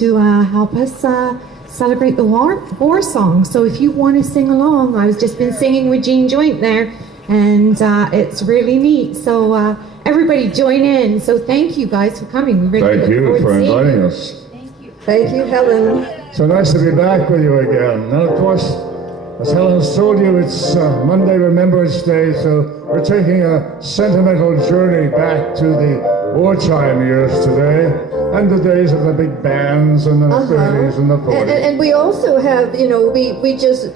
to help us celebrate the war song. So if you want to sing along, I've just been singing with Jean Joint there, and it's really neat. So everybody join in. So thank you guys for coming. We really Thank you for inviting us. Thank you. Thank you, Helen. So nice to be back with you again. And of course, as Helen's told you, it's Monday Remembrance Day, so we're taking a sentimental journey back to the wartime years today, and the days of the big bands and the 30s and the 40s. And we also have, you know, we just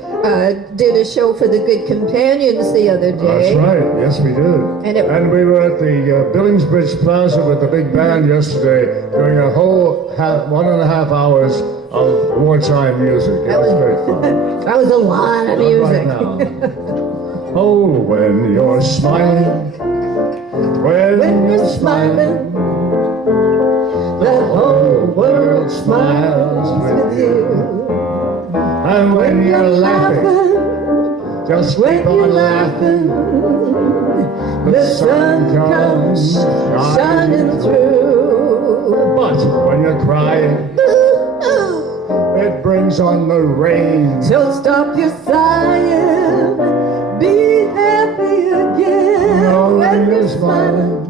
did a show for the Good Companions the other day. That's right, yes we did. And we were at the Billingsbridge Plaza with the big band yesterday, doing a whole 1.5 hours of wartime music. It was great fun. That was a lot of music. Right oh, when you're smiling, when you're smiling, the whole world smiles with you. And when you're laughing, just keep on laughing, the sun comes shining through. But when you're crying, it brings on the rain. So stop your sighing, be happy again. Oh, when you're smiling,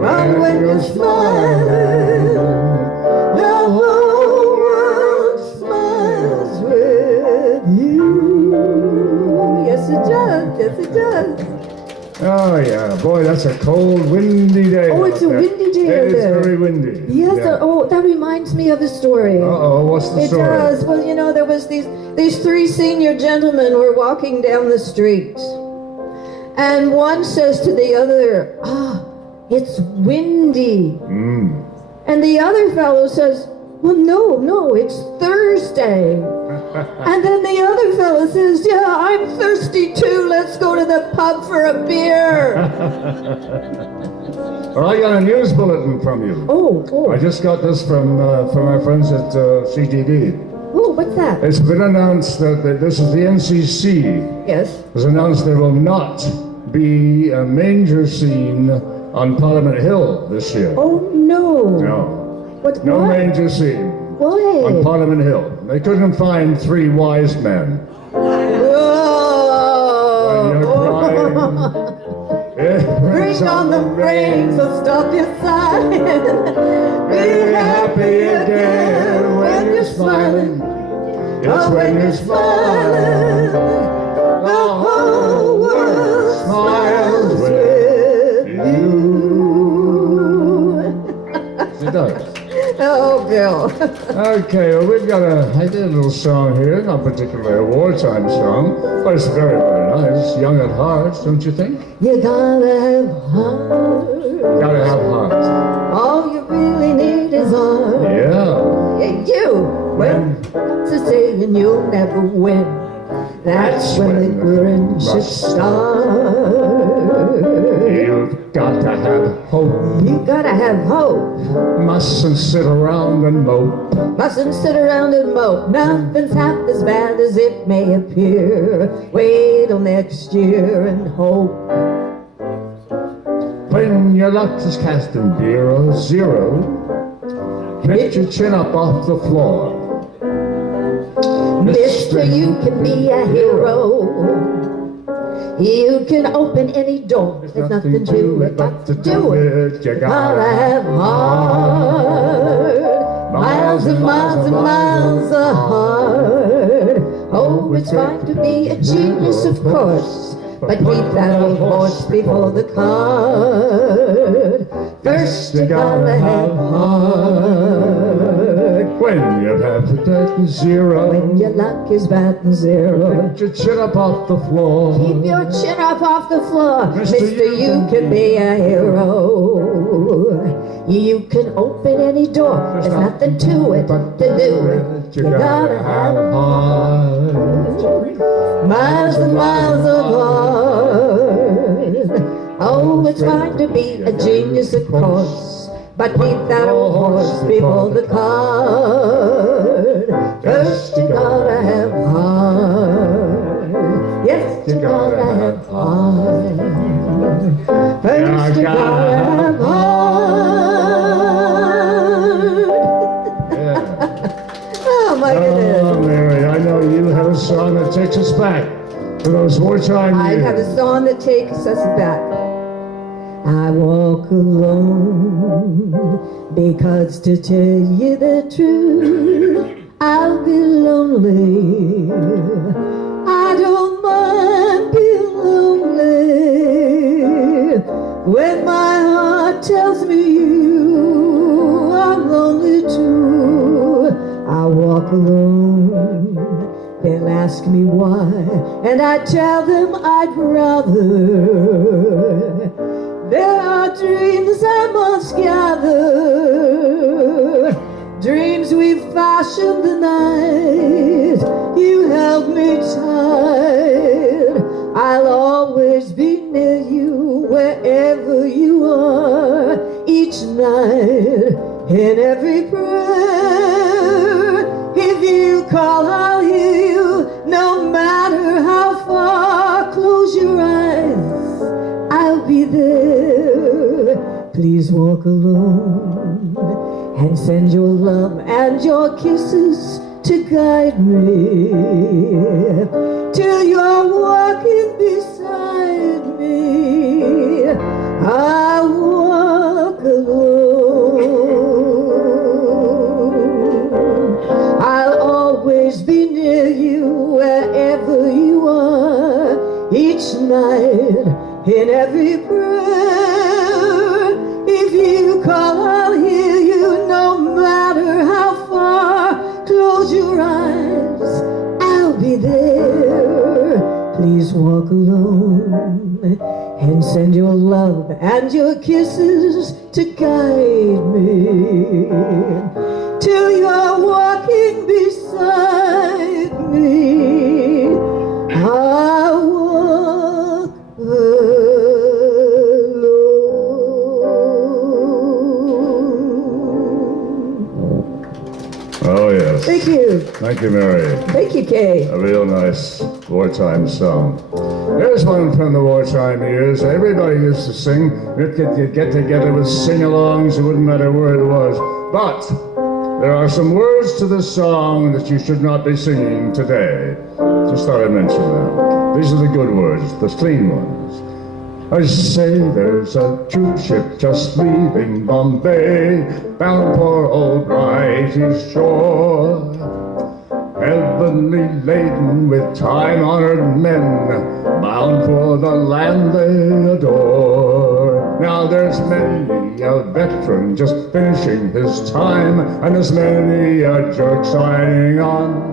when you're smiling, the whole world smiles with you. Yes, it does. Yes, it does. Oh yeah, boy, that's a cold, windy day. Oh, it's a windy day It is there. very windy. Yes. Yeah. Oh, that reminds me of a story. Uh-oh, what's the story? It does. Well, you know, there was these three senior gentlemen were walking down the street, and one says to the other, it's windy. And the other fellow says, well, no, it's Thursday. And then the other fellow says, yeah, I'm thirsty too. Let's go to the pub for a beer. Well, I got a news bulletin from you. Oh. I just got this from our friends at CGD. Oh, what's that? It's been announced that this is the NCC. Yes. Has announced there will not be a manger scene on Parliament Hill this year. Oh, no. No. No What? manger scene. Why? On Parliament Hill. They couldn't find 3 wise men. Whoa. When you're crying, it Bring on the rain, so stop your sighing. Be happy again when you're smiling. It's when you're smiling, the whole world smiles with you. It does. Oh, Bill. Okay, well, I did a little song here, not particularly a wartime song, but it's very, very nice. Young at heart, don't you think? You gotta have heart. Gotta have heart. All you really need is heart. Yeah. Yeah, you. When to saying you'll never win. That's when the grin should start. You've got to have hope. You gotta have hope. Mustn't sit around and mope. Mustn't sit around and mope. Nothing's half as bad as it may appear. Wait till next year and hope. When your luck is casting 0-0, lift your chin up off the floor. Mister, you can be a hero. You can open any door. There's nothing to it but to do it. You gotta have heart. Miles and miles and miles of heart. Oh, it's fine to be a genius, of course, but beat that old horse before the cart. First you gotta have heart. When your luck is batting 0. When your luck is batting 0. Lift your chin up off the floor. Keep your chin up off the floor. Mister, You can be a hero. You can open any door. There's nothing to it but to do it. You gotta have heart. miles and miles of heart. Oh, it's fine to be a genius, of course, but beat that old horse before the cart. First you gotta have heart. Yes, you gotta have heart. First you gotta have heart. Yeah. like it is. Oh, Mary, I know you have a song that takes us back to those wartime I years. have a song that takes us back. I walk alone because to tell you the truth, I'll be lonely. I don't mind being lonely when my heart tells me you are lonely too. I walk alone. They'll ask me why, and I tell them I'd rather. There are dreams I must gather, dreams we fashioned the night you held me tight. I'll always be near you wherever you are, each night, in every prayer. If you call, I'll hear you, no matter how far. Close your eyes, I'll be there. Please walk alone and send your love and your kisses to guide me till you're walking beside me. I walk alone. I'll always be near you wherever you are, each night, in every prayer. If you call, I'll hear you, no matter how far. Close your eyes, I'll be there. Please walk alone and send your love and your kisses to guide me till you're walking beside me. I walk Oh, yes. Thank you. Thank you, Mary. Thank you, Kay. A real nice wartime song. There's one from the wartime years. Everybody used to sing. You'd get together with sing-alongs. It wouldn't matter where it was. But there are some words to this song that you should not be singing today. Just thought I'd mention that. These are the good words, the clean ones. I say there's a troop ship just leaving Bombay, bound for old Brighty's shore. Heavily laden with time-honored men, bound for the land they adore. Now there's many a veteran just finishing his time, and there's many a jerk signing on.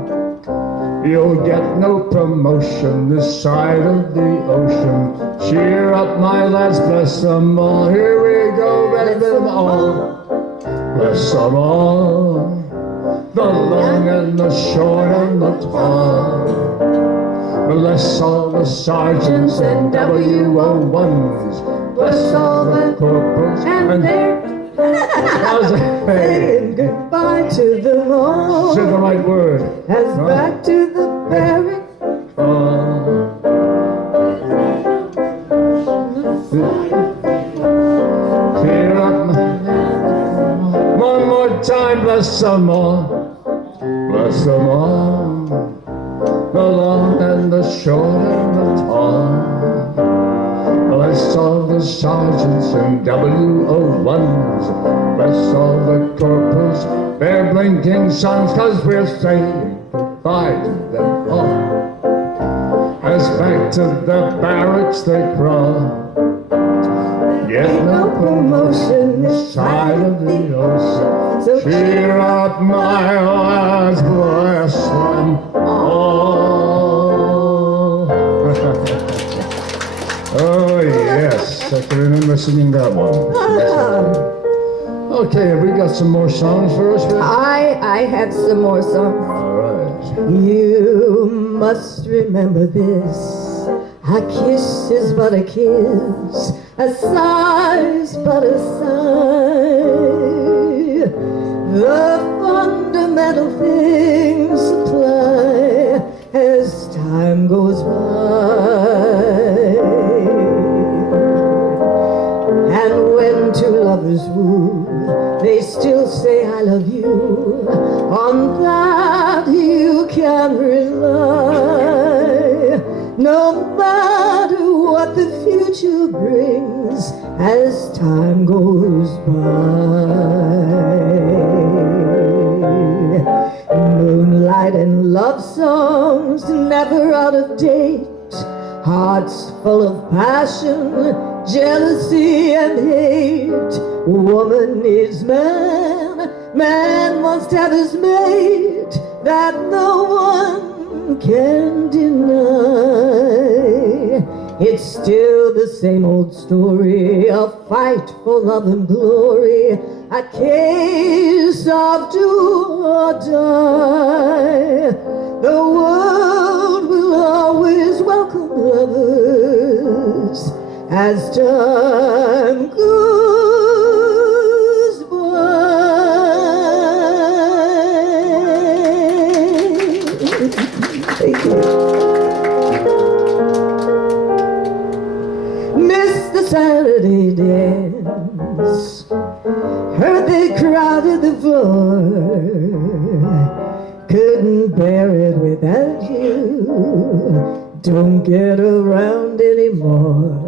You'll get no promotion this side of the ocean. Cheer up, my lads, bless them all. Here we go, bless them all. Bless them all. The long and the short and the tall. Bless all the sergeants and WO1s. Bless all the corporals and their saying goodbye to them all. Say the right word. As back to the barracks. Clear up. One more time, bless them all. Bless them all. The long and the short and the tall. Bless all the sergeants and WO1s. Bless all the corporals, their blinking sons, 'cause we're saying goodbye to them all. As back to the barracks they crawl. Get no promotion this side of the ocean. So cheer up, my lads, bless them all. Oh, yes, I can remember singing that one. Okay, have we got some more songs for us, Rick? I have some more songs. All right. You must remember this. A kiss is but a kiss, a sigh is but a sigh. The fundamental things apply as time goes by. And when two lovers woo, they still say I love you on that can rely, no matter what the future brings as time goes by. Moonlight and love songs never out of date, hearts full of passion, jealousy and hate. Woman needs man, man must have his mate, that no one can deny. It's still the same old story, a fight for love and glory, a case of do or die. The world will always welcome lovers as time goes by. Thank you. Missed the Saturday dance, heard they crowded the floor, couldn't bear it without you, don't get around anymore.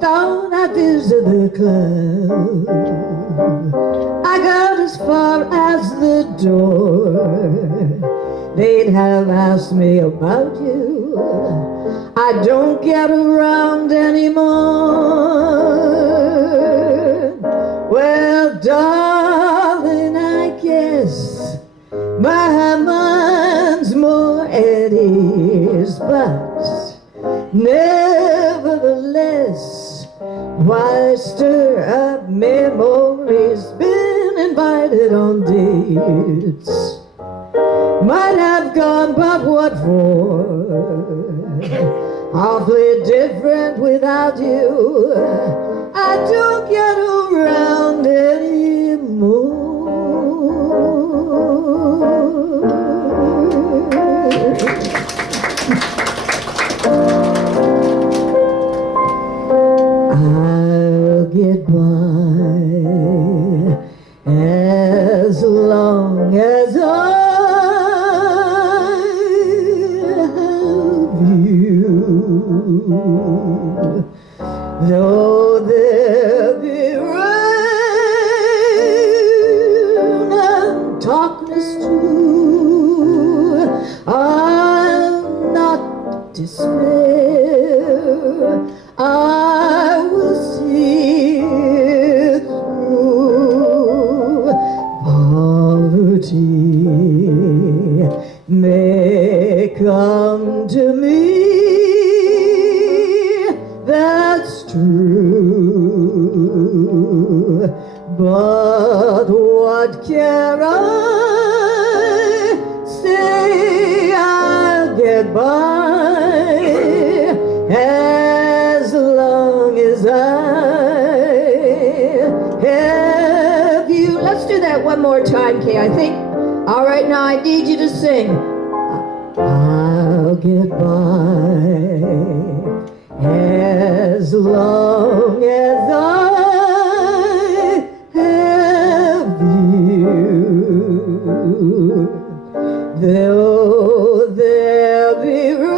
Thought I'd visit the club, I got as far as the door, they'd have asked me about you, I don't get around anymore. Well, darling, I guess my mind's more at ease, but nevertheless, why stir up memories? Been invited on dates, might have gone, but what for? Awfully different without you, I don't get around anymore. I'll get by as long as I though there be rain and darkness too, I'll not despair, I will see it through. Poverty may come to me, that's true, but what care I? Say I'll get by as long as I have you. Let's do that one more time, Kay, I think. All right, now I need you to sing. I'll get by as long as I have you, though there be rain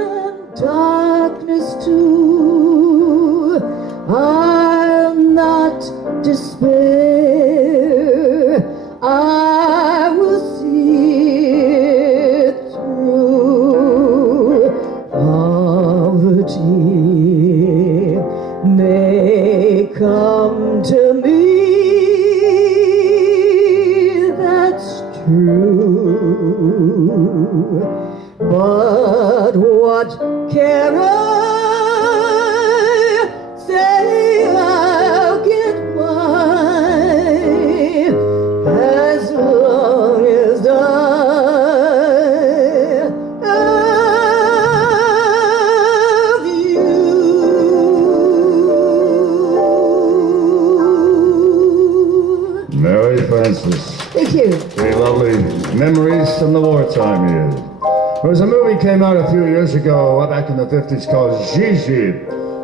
and darkness too, I'll not despair, I will see it through. Poverty may come to me, that's true, but what care I? Say I'll get by as long as I have you. Mary Frances. Thank you. Very lovely memories from the wartime years. There was a movie came out a few years ago, back in the 50s, called Gigi.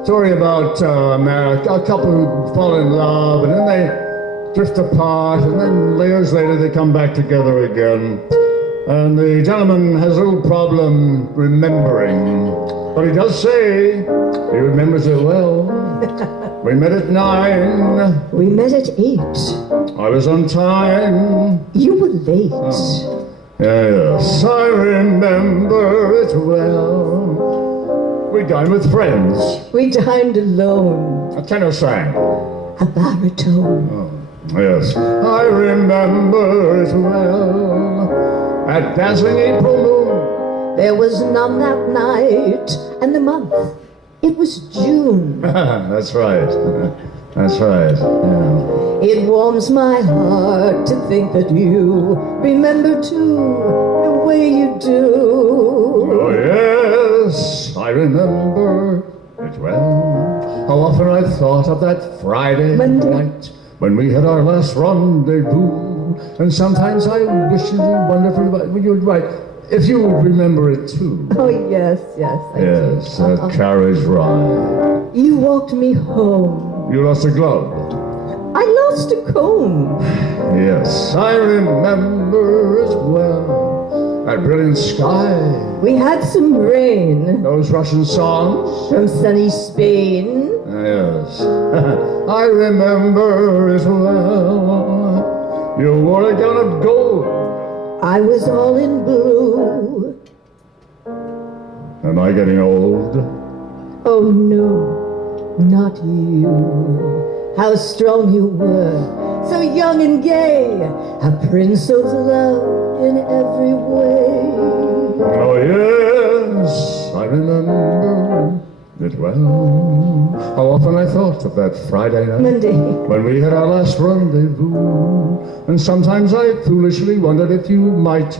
Story about a couple who fall in love, and then they drift apart, and then years later they come back together again. And the gentleman has a little problem remembering, but he does say he remembers it well. We met at 9. We met at 8. I was on time. You were late. Oh. Yes, I remember it well. We dined with friends. We dined alone. A tenor sang. A baritone. Oh, yes, I remember it well. At dazzling April moon. There was none that night, and the month, it was June. That's right. That's right. Yeah. It warms my heart to think that you remember too the way you do. Oh yes, I remember it well. How often I thought of that Friday night when we had our last rendezvous. And sometimes I wish you wonderful, you're right, if you would remember it too. Oh yes, yes. Yes, that carriage ride. You walked me home. You lost a glove. I lost a comb. Yes, I remember it well. That brilliant sky. We had some rain. Those Russian songs. From sunny Spain. Yes, I remember it well. You wore a gown of gold. I was all in blue. Am I getting old? Oh no, not you. How strong you were, so young and gay, a prince of love in every way. Oh yes, I remember it well. How often I thought of that Friday night Monday. when we had our last rendezvous. And sometimes I foolishly wondered if you might,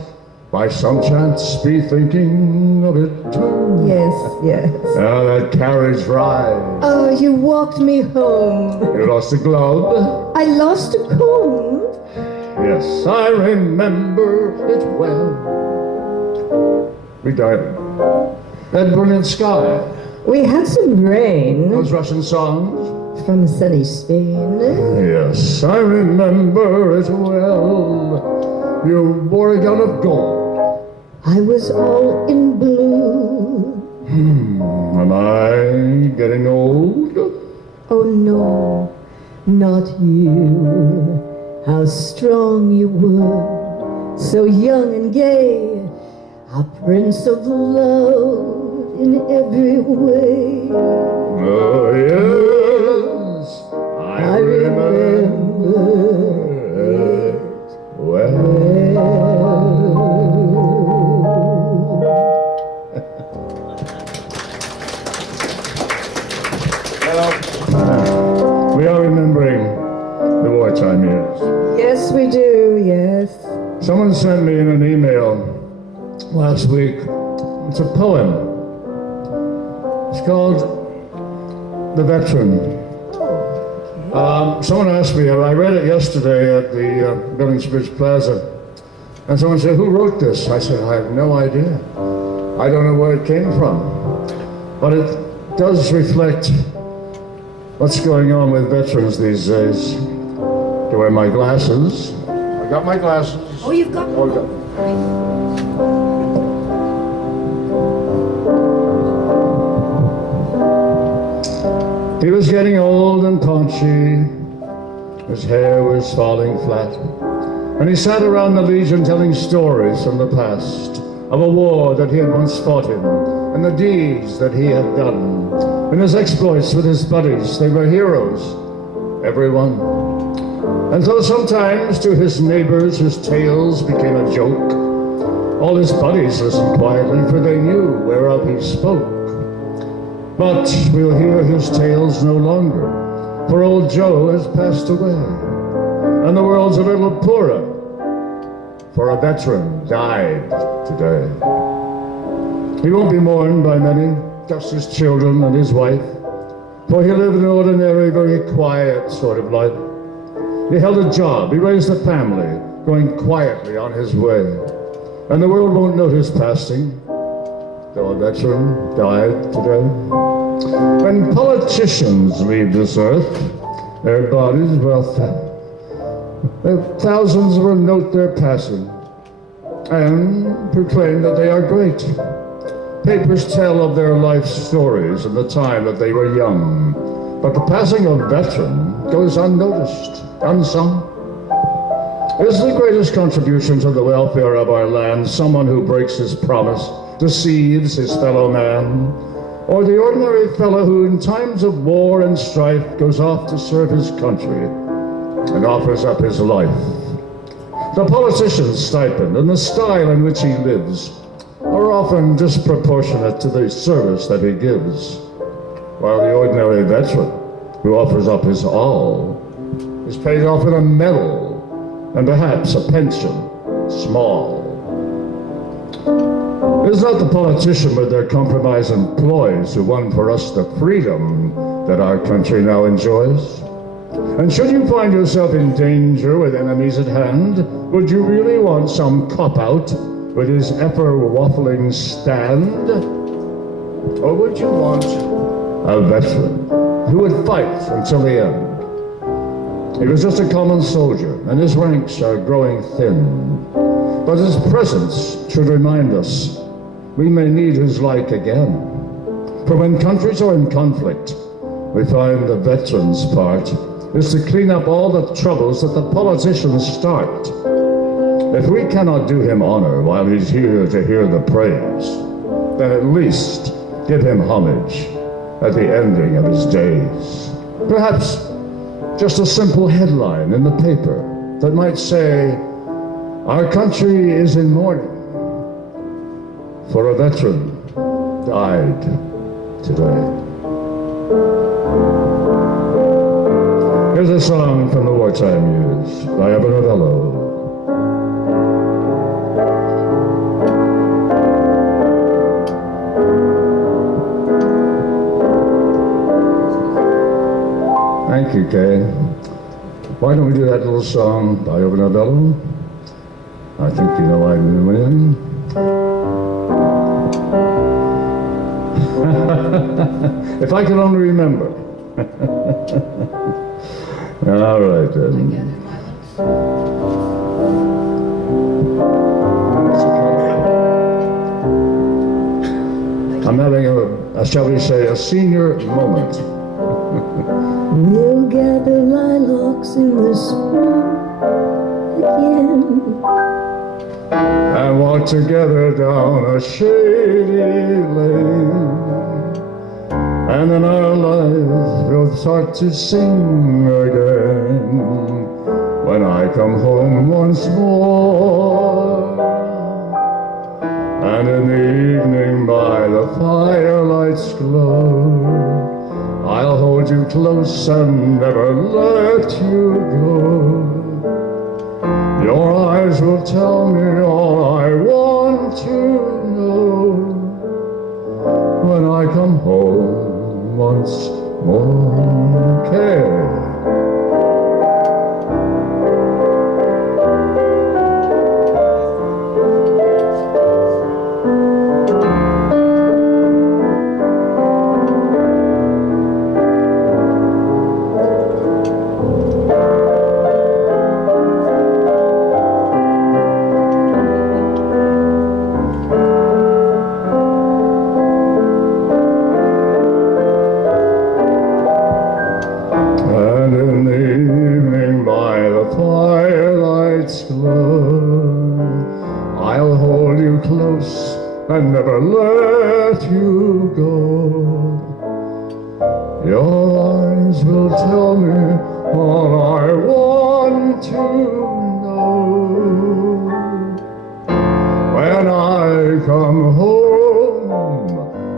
by some chance, be thinking of it too. Yes, yes. Ah, that carriage ride. Oh, you walked me home. You lost a glove. I lost a comb. Yes, I remember it well. We died. That brilliant sky. We had some rain. Those Russian songs. From sunny Spain. Yes, I remember it well. You wore a gown of gold. I was all in blue. Am I getting old? Oh no, not you. How strong you were, so young and gay, a prince of love in every way. Oh yes, I remember it well. We are remembering the wartime years. Yes, we do, yes. Someone sent me in an email last week. It's a poem. It's called The Veteran. Someone asked me, I read it yesterday at the Billings Bridge Plaza, and someone said, who wrote this? I said, I have no idea. I don't know where it came from. But it does reflect what's going on with veterans these days. To wear my glasses. I got my glasses. Oh, you've got Oh, yeah. He was getting old and paunchy. His hair was falling flat. And he sat around the Legion telling stories from the past of a war that he had once fought in, and the deeds that he had done. And his exploits with his buddies, they were heroes, everyone. And though sometimes to his neighbors his tales became a joke, all his buddies listened quietly, for they knew whereof he spoke. But we'll hear his tales no longer, for old Joe has passed away, and the world's a little poorer, for a veteran died today. He won't be mourned by many, just his children and his wife, for he lived an ordinary, very quiet sort of life. He held a job, he raised a family, going quietly on his way. And the world won't note his passing, though a veteran died today. When politicians leave this earth, their bodies, well, Thousands will note their passing and proclaim that they are great. Papers tell of their life stories and the time that they were young, but the passing of veteran goes unnoticed, unsung. Is the greatest contribution to the welfare of our land someone who breaks his promise, deceives his fellow man, or the ordinary fellow who in times of war and strife goes off to serve his country and offers up his life? The politician's stipend and the style in which he lives are often disproportionate to the service that he gives, while the ordinary veteran who offers up his all is paid off with a medal and perhaps a pension, small. It is not the politician with their compromised employees who won for us the freedom that our country now enjoys. And should you find yourself in danger with enemies at hand, would you really want some cop-out with his ever-waffling stand? Or would you want a veteran who would fight until the end? He was just a common soldier, and his ranks are growing thin. But his presence should remind us we may need his like again. For when countries are in conflict, we find the veteran's part is to clean up all the troubles that the politicians start. If we cannot do him honor while he's here to hear the praise, then at least give him homage at the ending of his days. Perhaps just a simple headline in the paper that might say, "Our country is in mourning, for a veteran died today." Here's a song from the wartime years by Abba Novello. Thank you, Kay. Why don't we do that little song by Abba Novello? I think you know I'm winning. If I could only remember. All right, then. I'm having a, shall we say, a senior moment. We'll gather lilacs in the spring again, and walk together down a shady lane, and then our life will start to sing again when I come home once more. And in the evening by the firelight's glow, I'll hold you close and never let you go. Your eyes will tell me all I want to know when I come home once more. Okay. And never let you go. Your eyes will tell me all I want to know when I come home once more.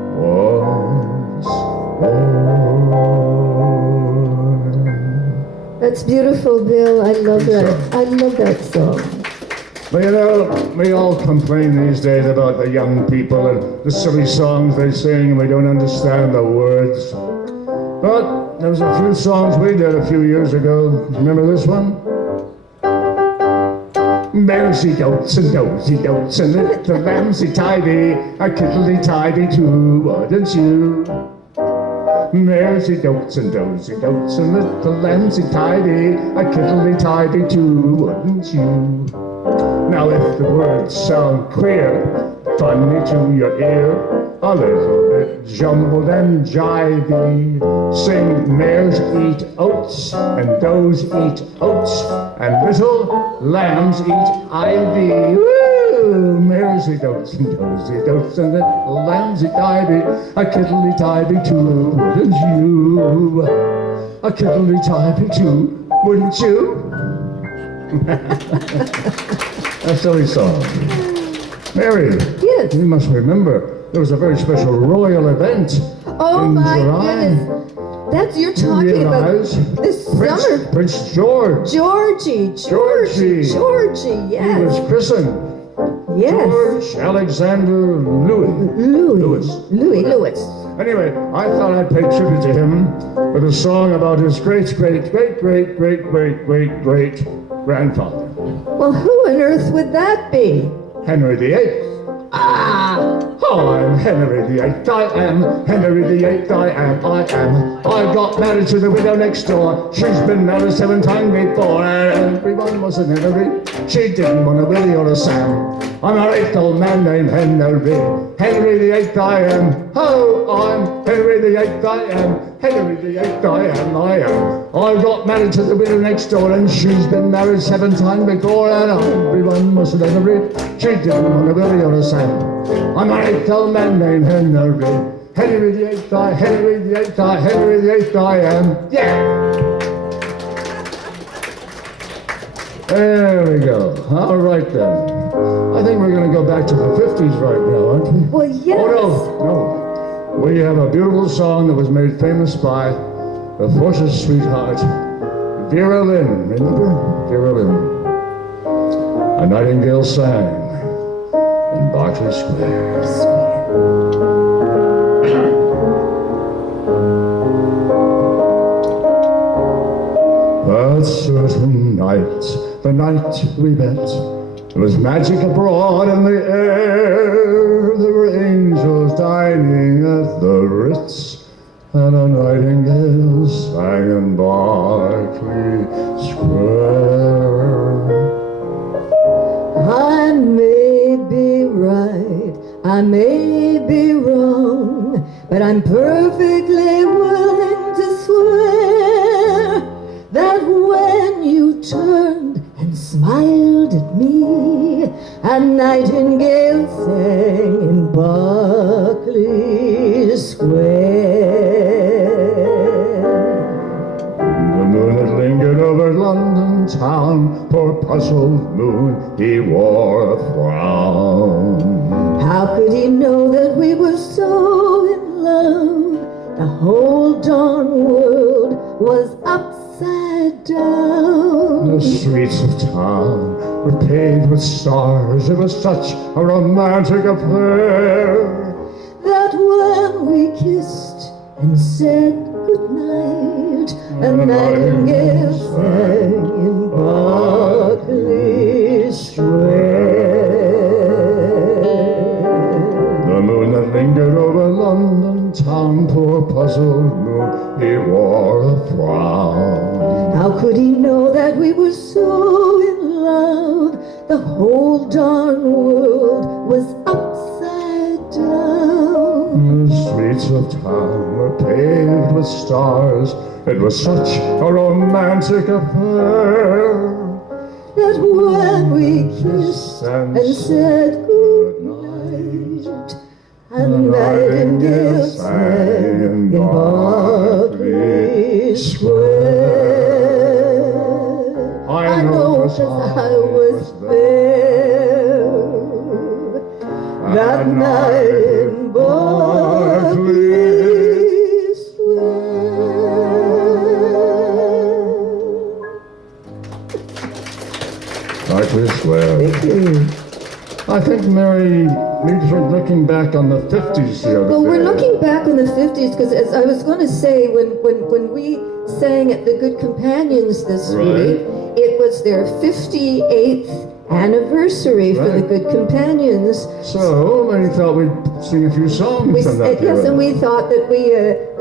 That's beautiful, Bill. I love that. I love that song. But you know, we all complain these days about the young people and the silly songs they sing, and we don't understand the words. But there was a few songs we did a few years ago. Remember this one? Bearsy goats and dozy goats and little lambsy tidy, a kiddly tidy too, wouldn't you? Maresy dotes and dozy dotes and little lambsy tidy, a kiddly tidy too, wouldn't you? Now if the words sound queer, funny to your ear, a little bit jumbled and jivey, sing mares eat oats and does eat oats and little lambs eat ivy. Woo! Mares eat oats and dozy doats and little lambs eat ivy, a kiddly tidy too, wouldn't you? A kiddly tidy too, wouldn't you? That's silly song. Mary, Yes. you must remember there was a very special royal event Oh in my July. goodness. That's you're You talking about realize? this summer. Prince George. Georgie. Georgie. He was Yes. christened Yes. George Alexander Louis. Louis. Anyway, I thought I'd pay tribute to him with a song about his great grandfather, Well, who on earth would that be? Henry VIII. Ah, Oh, I'm Henry VIII, I am Henry VIII, I am. I got married to the widow next door. She's been married 7 times before, and everyone was an Henry. She didn't want a Willie or a Sam. I'm a eighth old man named Henry. Henry VIII, I am. Oh, I'm Henry VIII, I am. Henry VIII, I am. I got married to the widow next door, and she's been married 7 times before, and everyone was an Henry. She didn't want a Willie or a Sam. I'm a eighth old man named Henry. Henry VIII, Henry VIII, Henry VIII, I am. Yeah! There we go. All right then. I think we're going to go back to the 50s right now, aren't we? well, yes. Oh, no. We have a beautiful song that was made famous by the Force's sweetheart, Vera Lynn. Remember? Vera Lynn. A nightingale sang in Berkeley Square. That certain night, the night we met, there was magic abroad in the air. There were angels dining at the Ritz, and a nightingale sang in Berkeley Square. I may be right, I may be wrong, but I'm perfectly willing to swear that when you turned and smiled at me, a nightingale sang in Berkeley Square. The moon that lingered over London town, poor puzzled moon, he wore a frown. How could he know that we were so in love? The whole darn world was upside down. The streets of town were paved with stars. It was such a romantic affair That when we kissed and said goodnight, a nightingale sang in Berkeley Square. the moon that lingered over London town, poor puzzled moon, he wore a frown. How could he know that we were so in love? The whole darn world was upside down. The streets of town were paved with stars. It was such a romantic affair That when we kissed and said goodnight, a nightingale sang in Berkeley Square. I know 'cause I was there that night in Berkeley Square. Berkeley Square. Thank you. I think Mary needs to looking back on the 50s the other Well, day. we're looking back on the 50s because, as I was going to say, when we sang at the Good Companions this Right. week, it was their 58th anniversary for the Right. Good Companions. So, we thought we'd sing a few songs from that Yes, era. and we thought that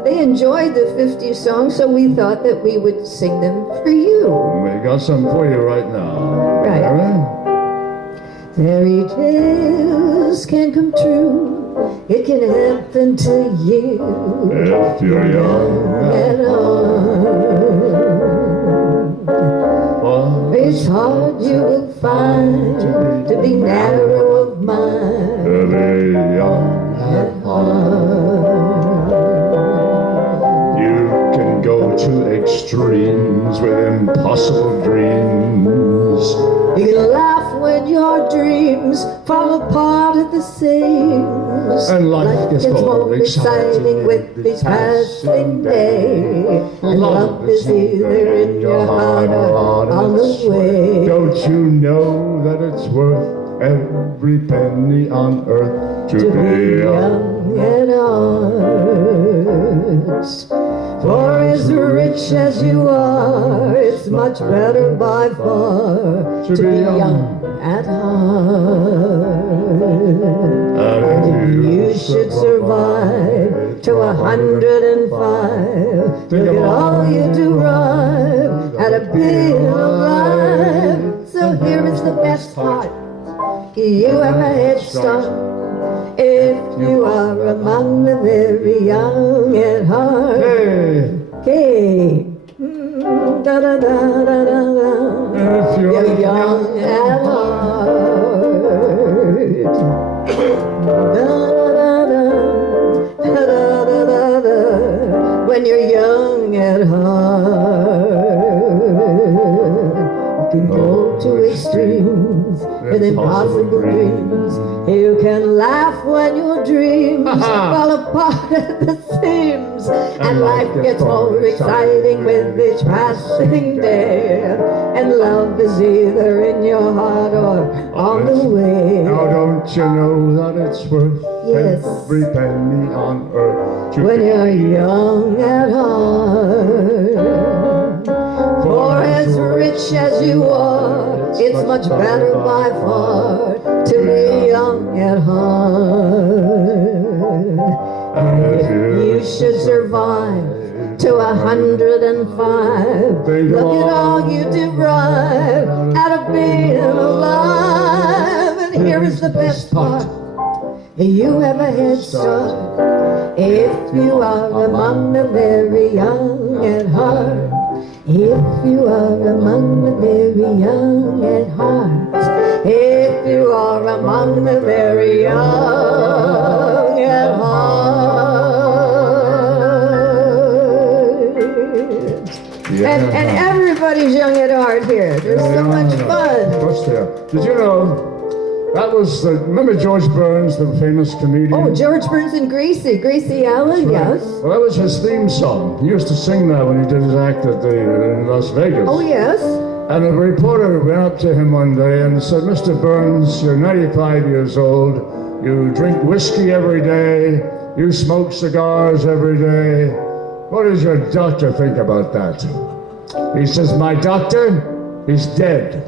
they enjoyed the 50 songs, so we thought that we would sing them for you. We got some for you right now. Right. All right? Fairy tales can come true. It can happen to you. If you're young At heart. It's hard you will find to be narrow of mind. to be young At heart. You can go to extremes with impossible dreams. You can laugh when your dreams fall apart at the seams. And life gets more exciting with each passing day. And love is either in your heart or on the way. Don't you know that it's worth every penny on earth to be young? At heart. For as rich as you are, it's much better by far to be young at heart. And You should survive to 105. Look at all you derive out of being alive. So here is the best part. You have a head start if you are among the very young at heart. Hey, Okay. Da da da da da da. if You're you're young at heart. Da da da da. Da da da da da. When you're young at heart, you can go to extremes with impossible dreams. You can laugh when your dreams fall apart at the seams. And life gets more exciting with each passing day. And love is either in your heart or on the way. Now don't you know that it's worth Yes. every penny on earth to When be you're young at heart. For as rich as you are, it's much better by far to be young at heart. And if you should survive to 105, look at all you derive out of being alive. And here is the best part. You have a head start if you are among the very young at heart. If you are among the very young at heart. If you are among the very young at heart. And everybody's young at heart here. There's so much fun. Of course they are. Did you know that was remember George Burns, the famous comedian? Oh, George Burns and Gracie Allen, yes. Well, that was his theme song. He used to sing that when he did his act at in Las Vegas. Oh, yes. And a reporter went up to him one day and said, Mr. Burns, you're 95 years old. You drink whiskey every day. You smoke cigars every day. What does your doctor think about that? He says, my doctor, he's dead.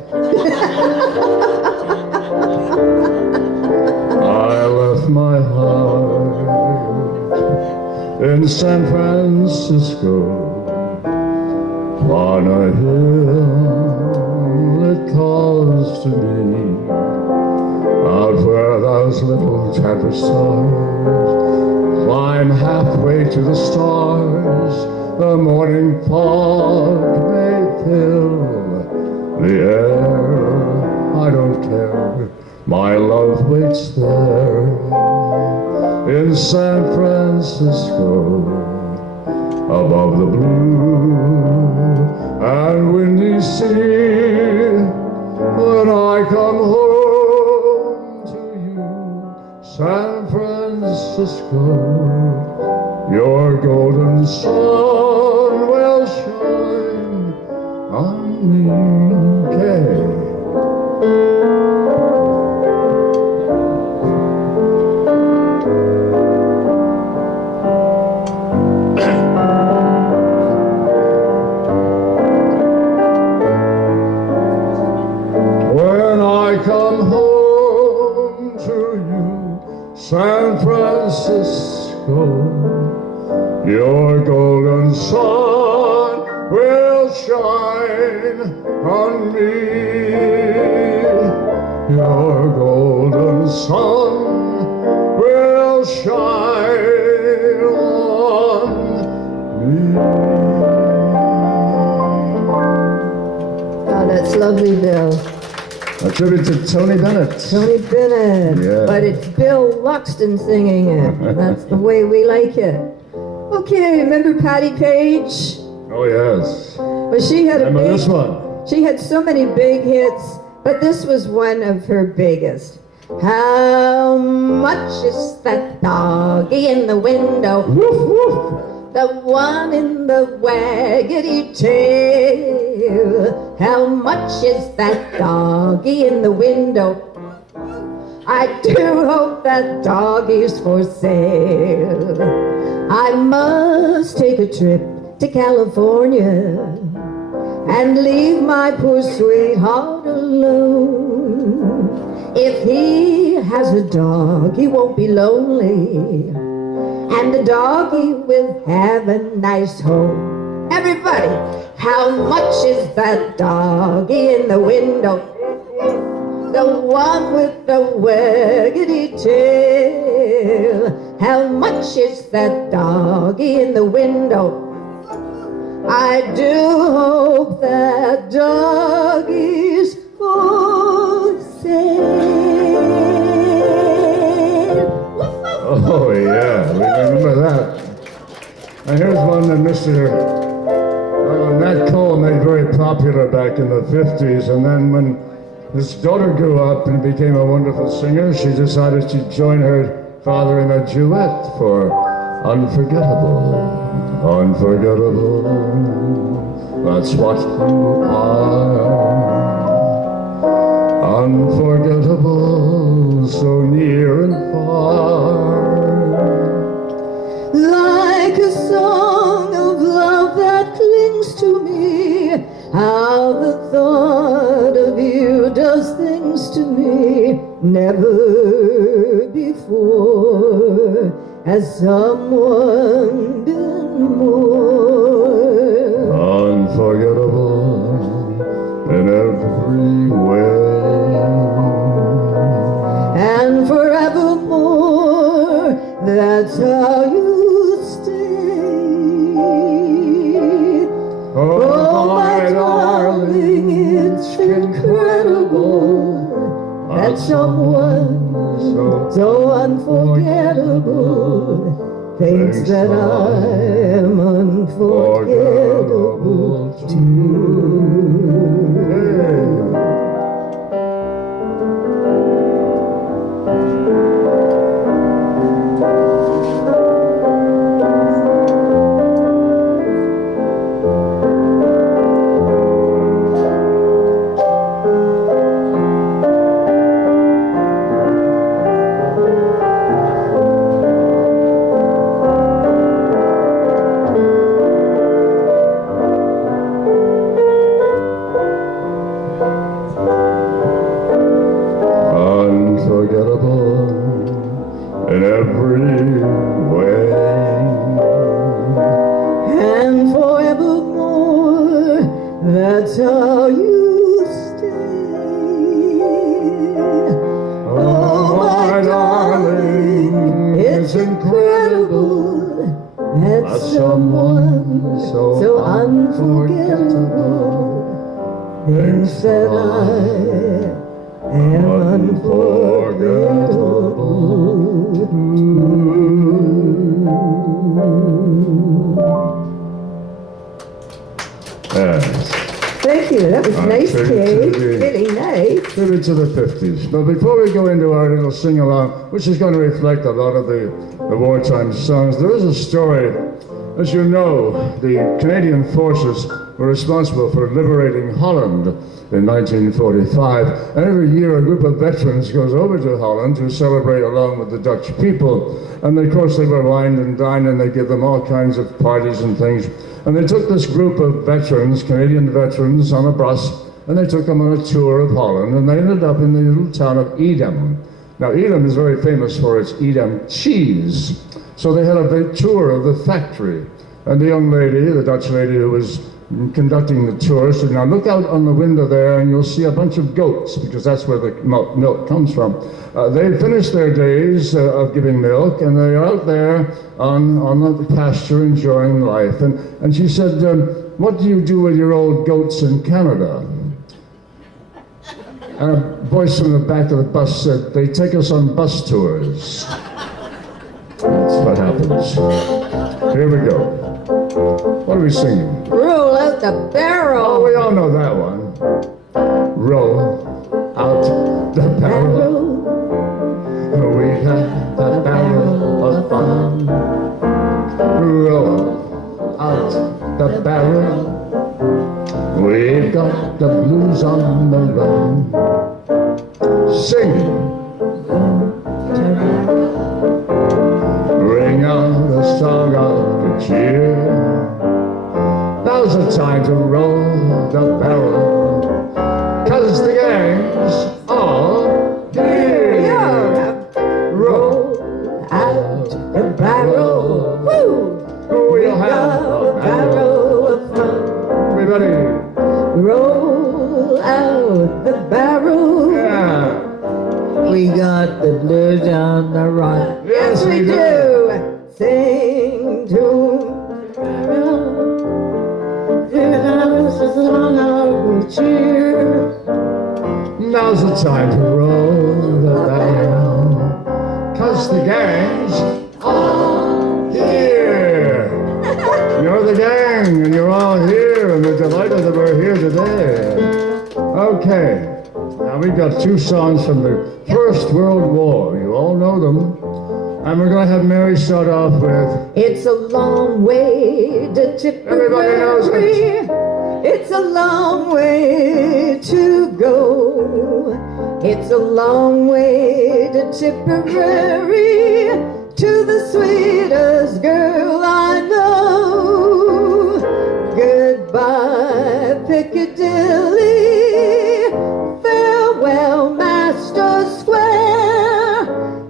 I left my heart in San Francisco on a hill it calls to me, out where those little traverse stars climb halfway to the stars. The morning fog may fill the air. I don't care. My love waits there in San Francisco, above the blue and windy sea. When I come home to you, San Francisco, your golden sun will shine on me. Okay. come home to you, San Francisco, your golden sun will shine on me. Your golden sun will shine on me. Oh, that's lovely, Bill. A tribute to Tony Bennett. Tony Bennett. Yeah. But it's Bill Luxton singing it. That's the way we like it. Okay, remember Patty Page? Oh, yes. Well, she had Remember this one? She had so many big hits, but this was one of her biggest. How much is that doggy in the window? Woof, woof. The one in the waggedy tail. How much is that doggy in the window? I do hope that doggy's for sale. I must take a trip to California and leave my poor sweetheart alone. If he has a dog, he won't be lonely, and the doggy will have a nice home. Everybody, how much is that doggy in the window? The one with the waggedy tail. How much is that doggy in the window? I do hope that doggy's for sale. Oh, yeah, we remember that. And here's one that Mr. Nat Cole made very popular back in the 50s, and then when his daughter grew up and became a wonderful singer, she decided to join her father in a duet for Unforgettable. Unforgettable, that's what you are. Unforgettable, so near and far. Like a song of love that clings to me, how the thought of you does things to me. Never before has someone been more unforgettable in every way, and forevermore. That's how you stay. Oh, my darling, it's incredible that someone so unforgettable thinks that I'm unforgettable too. In every way, and forevermore, that's how you stay. Oh, my darling, it's incredible that someone so unforgettable thinks that I am unforgettable. Yes. Thank you. That was nice, Kate. Really nice. Tribute to the 50s. But before we go into our little sing-along, which is going to reflect a lot of the wartime songs, there is a story. As you know, the Canadian forces were responsible for liberating Holland in 1945. And every year a group of veterans goes over to Holland to celebrate along with the Dutch people. And of course they were wined and dined and they give them all kinds of parties and things. And they took this group of veterans, Canadian veterans, on a bus and they took them on a tour of Holland, and they ended up in the little town of Edam. Now, Edam is very famous for its Edam cheese. So they had a big tour of the factory. And the young lady, the Dutch lady who was conducting the tour, said, now look out on the window there and you'll see a bunch of goats, because that's where the milk comes from. They finished their days of giving milk, and they're out there on the pasture enjoying life. And she said, what do you do with your old goats in Canada? And a voice from the back of the bus said, they take us on bus tours. That's what happens. Here we go. What are we singing? Roll out the barrel. Oh, we all know that one. Roll out the barrel. We have the barrel of fun. Roll out the barrel. We've got the blues on the run. Sing. Bring out a song of good cheer. Now's the time to roll the barrel, 'cause the gang's all here. Yeah. Roll out the barrel. Woo! We'll have a barrel of fun. Everybody. Roll out the barrel. Yeah. We got the blues on the run. Yes, we do. Sing to the barrel. It's a song of cheer. Now's the time to roll the barrel, 'cause the gang's all here. You're the gang, and you're all here, and we're delighted that we're here today. Okay, now we've got two songs from the First World War. You all know them. And we're going to have Mary start off with... It's a long way to Tipperary. Everybody knows it. It's a long way to go. It's a long way to Tipperary, to the sweetest girl I know. Goodbye, Piccadilly. Farewell, Master Square.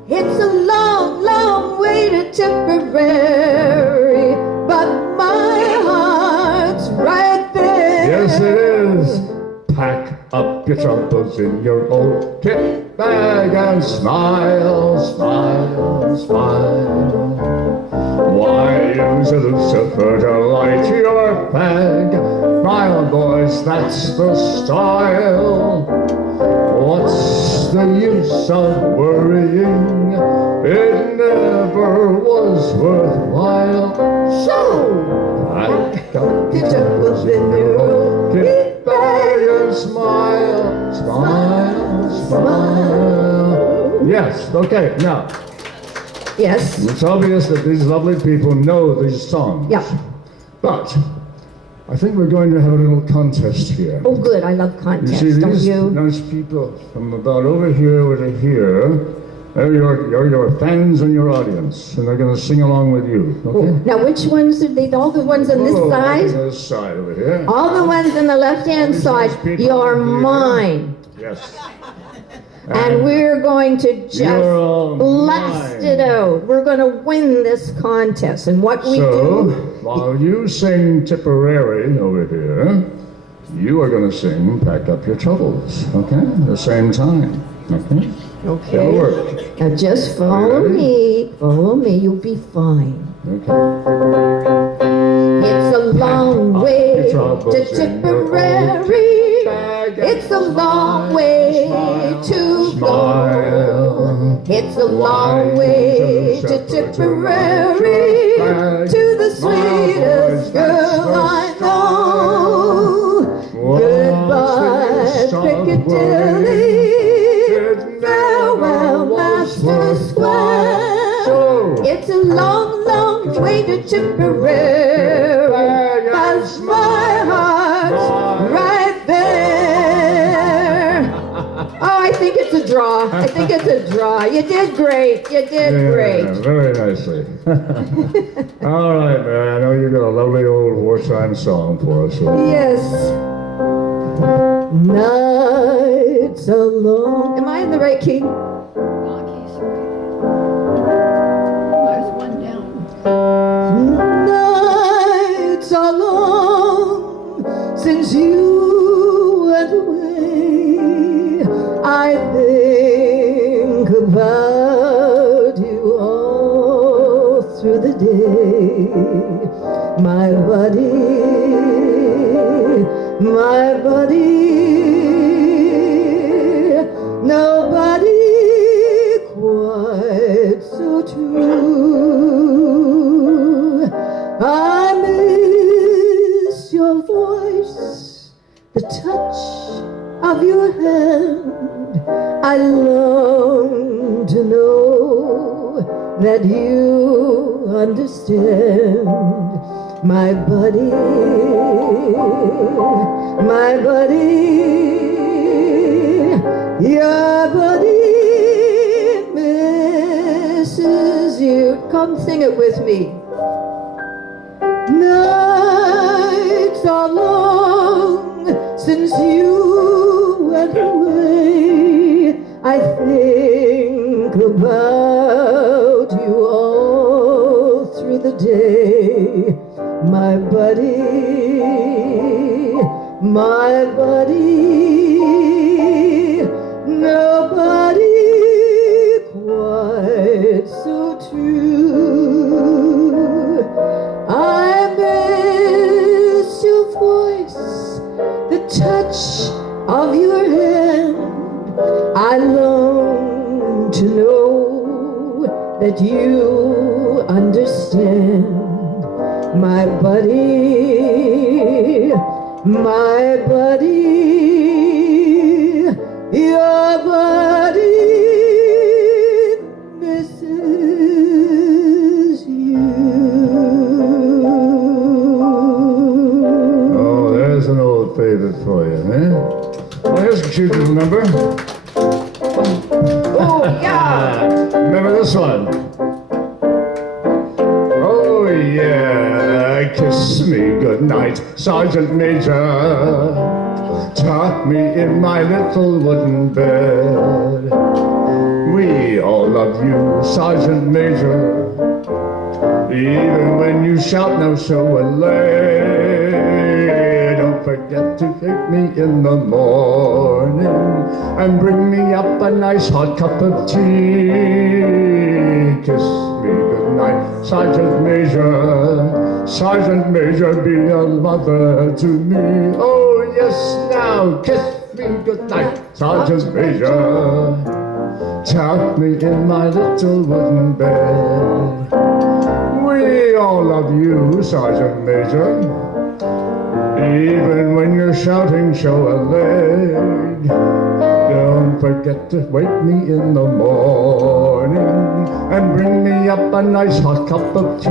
It's a long, long way to Tipperary, but my heart's right there. Yes, it is. Pack up your troubles in your old kit bag and smile, smile, smile. Why use a Lucifer to light your bag? Smile, boys, that's the style. What's the use of worrying? It never was worthwhile. So, Pack up your troubles in your old kit bag and smile, smile, smile. Yes, okay, now, yes. it's obvious that these lovely people know these songs. Yeah. But I think we're going to have a little contest here. Oh, good. I love You contests, see, don't these you? nice people from about over here to here, they're your fans and your audience, and they're going to sing along with you. Okay? Now, which ones are they? All the ones on this Oh, side? on this side over here. All the ones on the left-hand These side, nice people you're over here. mine. Yes. And we're going to You're just all blast mine. it out. We're going to win this contest. And what we So, do... while you sing Tipperary over here, you are going to sing Pack Up Your Troubles, okay? At the same time, okay? Okay. It'll work. Now just follow ready? me. Follow me. You'll be fine. Okay. It's a long way your troubles to in your old Tipperary. bag and It's a long smile, way smile, to smile. go. It's a long Why way use to a shepherd to Tipperary, light your to the bag? sweetest My boys, that's girl the I know. What's Goodbye, the use of Piccadilly. It Farewell, never was Master Square. So, It's a long, long way to Tipperary, but my heart's right there. Oh, I think it's a draw. I think it's a draw. You did great. You did great. Very nicely. All right, Mary, I know you got a lovely old wartime song for us. So Yes. Nights are long. Am I in the right key? Nights are long since you went away. I think about you all through the day. My buddy, nobody quite so true. I miss your voice, the touch of your hand. I long to know that you understand. My buddy, your buddy misses you. Come sing it with me. Nights are long since you went away. I think about you all through the day. My buddy, nobody quite so true. I miss your voice, the touch of your hand. I long to know that you understand. My buddy, your buddy misses you. Oh, there's an old favorite for you, eh? Well, here's a cute little number. Oh, yeah. Remember this one? Oh, yeah. Kiss me goodnight, Sergeant Major. Tuck me in my little wooden bed. We all love you, Sergeant Major. Even when you shout now so late, don't forget to take me in the morning and bring me up a nice hot cup of tea. Kiss me goodnight, Sergeant Major. Sergeant Major, be a mother to me. Oh yes, now kiss me goodnight, Sergeant Major. Tuck me in my little wooden bed. We all love you, Sergeant Major. Even when you're shouting, show a leg. Don't forget to wake me in the morning and bring me up a nice hot cup of tea.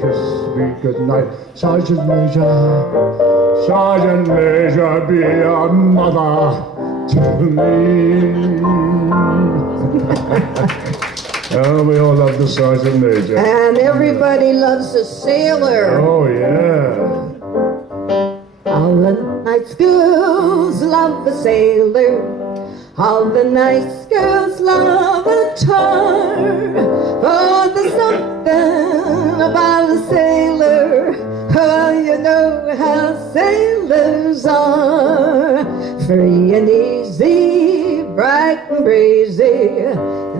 Kiss me goodnight, Sergeant Major. Sergeant Major, be a mother to me. Oh, we all love the Sergeant Major. And everybody loves a sailor. Oh, yeah. All the nice girls love a sailor. All the nice girls love a tar. Oh, there's something about a sailor. Oh, you know how sailors are. Free and easy, bright and breezy.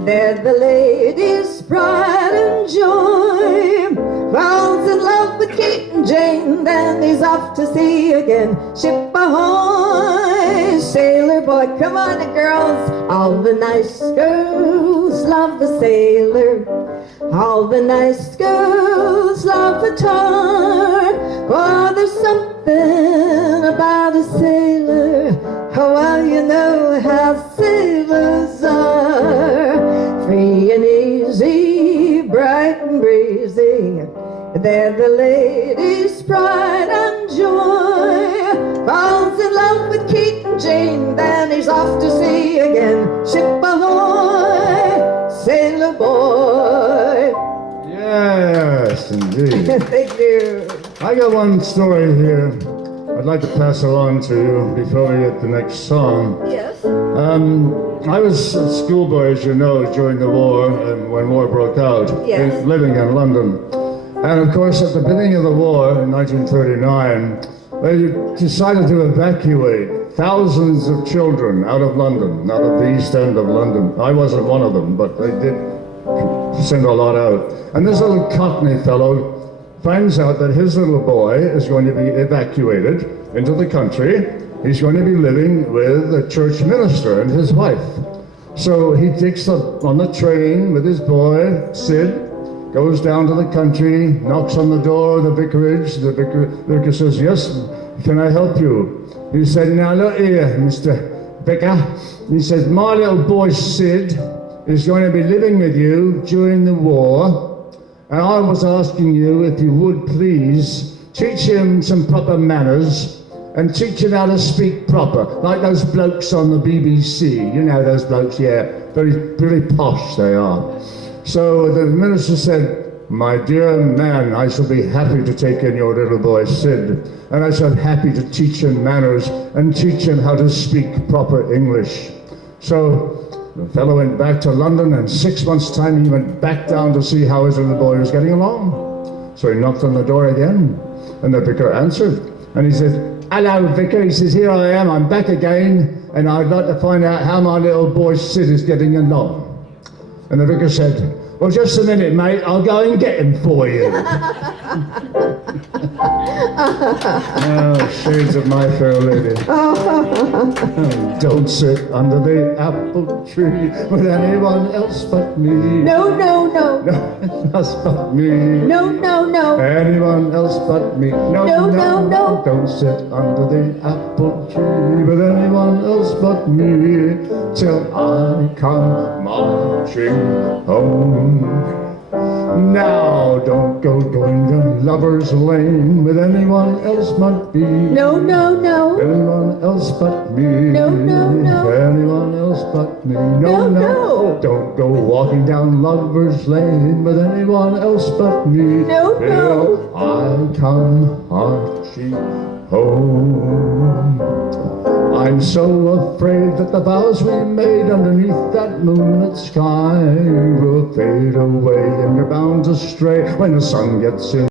They're the ladies' pride and joy. Falls in love with Kate and Jane, then he's off to sea again. Ship ahoy, sailor boy, come on girls. All the nice girls love the sailor. All the nice girls love the tar. Oh, there's something about a sailor. Oh, well, you know how sailors are. Free and easy, bright and breezy. They're the ladies' pride and joy. Falls in love with Kate and Jane, then he's off to sea again. Ship ahoy, sailor boy. Yes, indeed. Thank you. I got one story here I'd like to pass along to you before we get the next song. Yes. I was a schoolboy, as you know, during the war, when war broke out, Yes. living in London. And of course, at the beginning of the war in 1939, they decided to evacuate thousands of children out of London, out of the East End of London. I wasn't one of them, but they did send a lot out. And this little Cockney fellow finds out that his little boy is going to be evacuated into the country. He's going to be living with a church minister and his wife. So he takes on the train with his boy, Sid, goes down to the country, knocks on the door of the vicarage. The vicar says, "Yes, can I help you?" He said, "Now look here, Mr. Vicar." He says, "My little boy Sid is going to be living with you during the war, and I was asking you if you would please teach him some proper manners and teach him how to speak proper, like those blokes on the BBC. You know those blokes, yeah, very posh they are." So the minister said, "My dear man, I shall be happy to take in your little boy Sid, and I shall be happy to teach him manners and teach him how to speak proper English." So the fellow went back to London, and 6 months' time he went back down to see how his little boy was getting along. So he knocked on the door again, and the vicar answered, and he said, "Hello, vicar." He says, "Here I am, I'm back again, and I'd like to find out how my little boy Sid is getting along." And the vicar said, "Well, just a minute, mate, I'll go and get him for you." Oh, shades of My Fair Lady. Don't sit under the apple tree with anyone else but me. No, no, no. No, else but me. No, no, no. Anyone else but me. No, No, no, no. Don't sit under the apple tree with anyone else but me till I come marching home. Now don't go going to Lover's Lane with anyone else but me. No, no, no. Anyone else but me. No, no, no. Anyone else but me. No, no. Don't go walking down Lover's Lane with anyone else but me. No, no. Till I come marching home. I'm so afraid that the vows we made underneath that moonlit sky will fade away, and you're bound to stray when the sun gets in